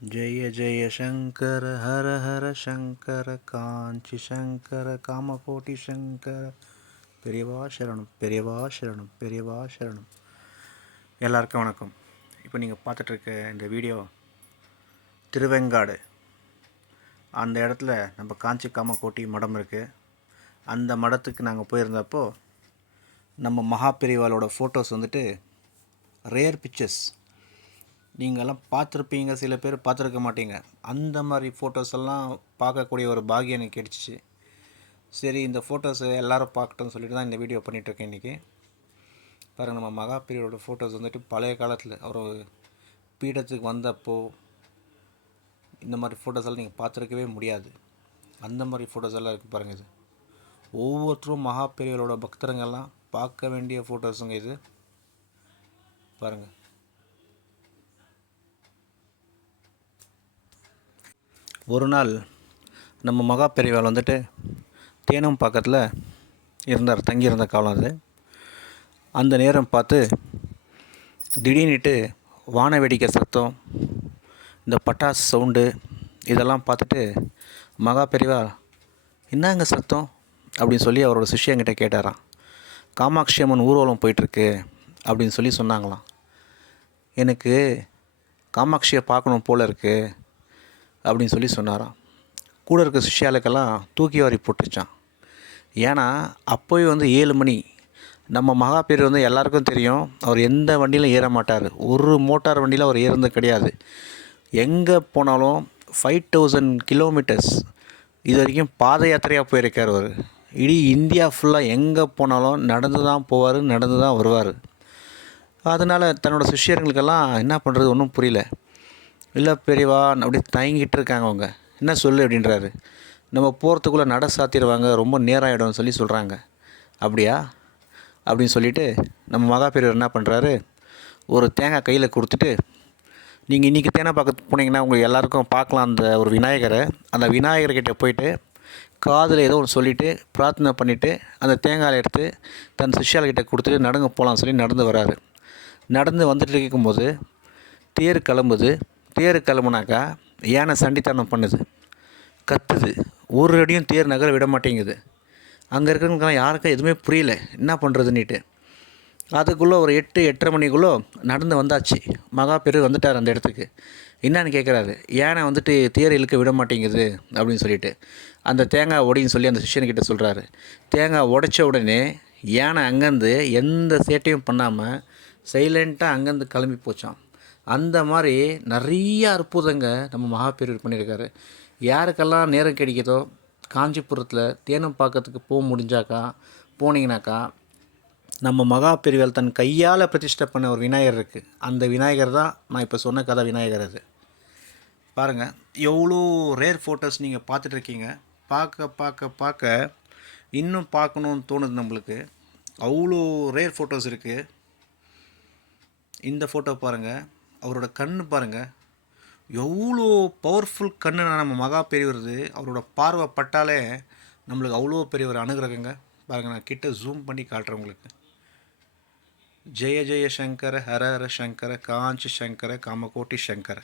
ஜெய ஜெய சங்கர ஹர ஹர சங்கர காஞ்சி சங்கர காமகோட்டி சங்கர பெரியவா சரணம் பெரியவா சரணம் பெரியவா சரணம். எல்லாருக்கும் வணக்கம். இப்போ நீங்கள் பார்த்துட்ருக்க இந்த வீடியோ திருவெங்காடு, அந்த இடத்துல நம்ம காஞ்சி காமகோட்டி மடம் இருக்குது. அந்த மடத்துக்கு நாங்கள் போயிருந்தப்போ நம்ம மகா பெரியவாளோட ஃபோட்டோஸ் வந்துட்டு ரேர் பிக்சர்ஸ் நீங்கள்லாம் பார்த்துருப்பீங்க, சில பேர் பார்த்துருக்க மாட்டீங்க. அந்த மாதிரி ஃபோட்டோஸ் எல்லாம் பார்க்கக்கூடிய ஒரு பாகியம் எனக்கு கிடச்சிச்சு. சரி, இந்த ஃபோட்டோஸை எல்லோரும் பார்க்கட்டும்னு சொல்லிட்டு தான் இந்த வீடியோ பண்ணிகிட்ருக்கேன் இன்றைக்கி. பாருங்கள், நம்ம மகா பெரியவரோட ஃபோட்டோஸ் வந்துட்டு பழைய காலத்தில் அவர் பீடத்துக்கு வந்தப்போ இந்த மாதிரி ஃபோட்டோஸ் எல்லாம் நீங்கள் பார்த்துருக்கவே முடியாது. அந்த மாதிரி ஃபோட்டோஸ் எல்லாம் இருக்குது பாருங்கள். இது ஒவ்வொருத்தரும் மகா பெரியவரோட பக்தருங்கெல்லாம் பார்க்க வேண்டிய ஃபோட்டோஸுங்க இது. பாருங்கள், ஒரு நாள் நம்ம மகா பெரியவாள் வந்துட்டு தேனம் பக்கத்தில் இருந்தார், தங்கியிருந்த காலம் அது. அந்த நேரம் பார்த்து திடீர்னுட்டு வான வேடிக்கை சத்தம், இந்த பட்டாசு சவுண்டு இதெல்லாம் பார்த்துட்டு மகா பெரியவாள் என்னங்க சத்தம் அப்படின்னு சொல்லி அவரோட சிஷ்யங்கிட்ட கேட்டாராம். காமாட்சி அம்மன் ஊர்வலம் போயிட்டுருக்கு அப்படின்னு சொல்லி சொன்னாங்களாம். எனக்கு காமாட்சியை பார்க்கணும் போல் இருக்குது அப்படின்னு சொல்லி சொன்னாராம். கூட இருக்க சிஷ்யாளுக்கெல்லாம் தூக்கி வாரி போட்டுச்சான். ஏன்னா அப்போவே 7 மணி. நம்ம மகா பெரியவர் எல்லாருக்கும் தெரியும், அவர் எந்த வண்டியிலும் ஏற மாட்டார். ஒரு மோட்டார் வண்டியில் அவர் ஏறுறது கிடையாது. எங்கே போனாலும் 5000 கிலோமீட்டர்ஸ் இது வரைக்கும் பாத யாத்திரையாக போயிருக்கார். அவர் இடீ இந்தியா ஃபுல்லாக எங்கே போனாலும் நடந்து தான் போவார், நடந்து தான் வருவார். அதனால் தன்னோட சிஷ்யர்களுக்கெல்லாம் என்ன பண்ணுறது ஒன்றும் புரியல. இல்லை பெரியவா அப்படியே தயங்கிட்டு இருக்காங்க. அவங்க என்ன சொல்லு அப்படின்றாரு. நம்ம போகிறதுக்குள்ளே நட சாத்திடுவாங்க, ரொம்ப நேரம் ஆகிடும்னு சொல்லி சொல்கிறாங்க. அப்படியா அப்படின்னு சொல்லிவிட்டு நம்ம மகா பெரியவர் என்ன பண்ணுறாரு, ஒரு தேங்காய் கையில் கொடுத்துட்டு, நீங்கள் இன்றைக்கி தேனை பார்க்க போனீங்கன்னா உங்கள் எல்லாேருக்கும் பார்க்கலாம் அந்த ஒரு விநாயகரை. அந்த விநாயகர்கிட்ட போயிட்டு காதில் ஏதோ ஒன்று சொல்லிவிட்டு பிரார்த்தனை பண்ணிவிட்டு அந்த தேங்காயை எடுத்து தன் சிஷ்யால்கிட்ட கொடுத்துட்டு நடங்க போகலான்னு சொல்லி நடந்து வராரு. நடந்து வந்துட்டு இருக்கும்போது தேர் கிளம்புது. தேர் கிளம்புனாக்கா யானை சண்டித்தனம் பண்ணுது, கத்துது. ஒரு அடியும் தேர் நகர விட மாட்டேங்குது. அங்கே இருக்கிறவங்கலாம் யாருக்கும் எதுவுமே புரியல என்ன பண்ணுறதுன்னுட்டு. அதுக்குள்ளே ஒரு 8-8:30 மணிக்குள்ளே நடந்து வந்தாச்சு. மகா பெரியவர் வந்துட்டார் அந்த இடத்துக்கு. என்னான்னு கேட்குறாரு. யானை தேர் இழுக்க விட மாட்டேங்குது அப்படின்னு சொல்லிட்டு அந்த தேங்காய் உடைன்னு சொல்லி அந்த சிஷ்யன்கிட்ட சொல்கிறாரு. தேங்காய் உடைச்ச உடனே யானை அங்கேருந்து எந்த சேட்டையும் பண்ணாமல் சைலண்ட்டாக அங்கேருந்து கிளம்பி போச்சான். அந்த மாதிரி நிறைய அற்புதங்க நம்ம மகா பெரியவர் பண்ணியிருக்காரு. யாருக்கெல்லாம் நேரம் கிடைக்குதோ காஞ்சிபுரத்தில் தேனம் பார்க்கறதுக்கு போக முடிஞ்சாக்கா போனீங்கனாக்கா நம்ம மகா பெரியவர் தன் கையால் பிரதிஷ்டை பண்ண ஒரு விநாயகர் இருக்குது. அந்த விநாயகர் தான் நான் இப்போ சொன்ன கதை விநாயகர். அது பாருங்கள், எவ்வளோ ரேர் ஃபோட்டோஸ் நீங்கள் பார்த்துட்ருக்கீங்க. பார்க்க பார்க்க பார்க்க இன்னும் பார்க்கணுன்னு தோணுது நம்மளுக்கு. அவ்வளோ ரேர் ஃபோட்டோஸ் இருக்குது. இந்த ஃபோட்டோ பாருங்கள், அவரோட கண் பாருங்கள், எவ்வளோ பவர்ஃபுல் கண்ணு. நம்ம மகா பெரியவருது அவரோட பார்வை பட்டாலே நம்மளுக்கு அவ்வளோ பெரிய ஒரு அனுகிரகங்க. பாருங்கள், நான் கிட்ட ஜூம் பண்ணி காட்டுறேன் உங்களுக்கு. ஜெய ஜெய சங்கர ஹர ஹர சங்கர காஞ்சி சங்கர காமகோட்டி சங்கர.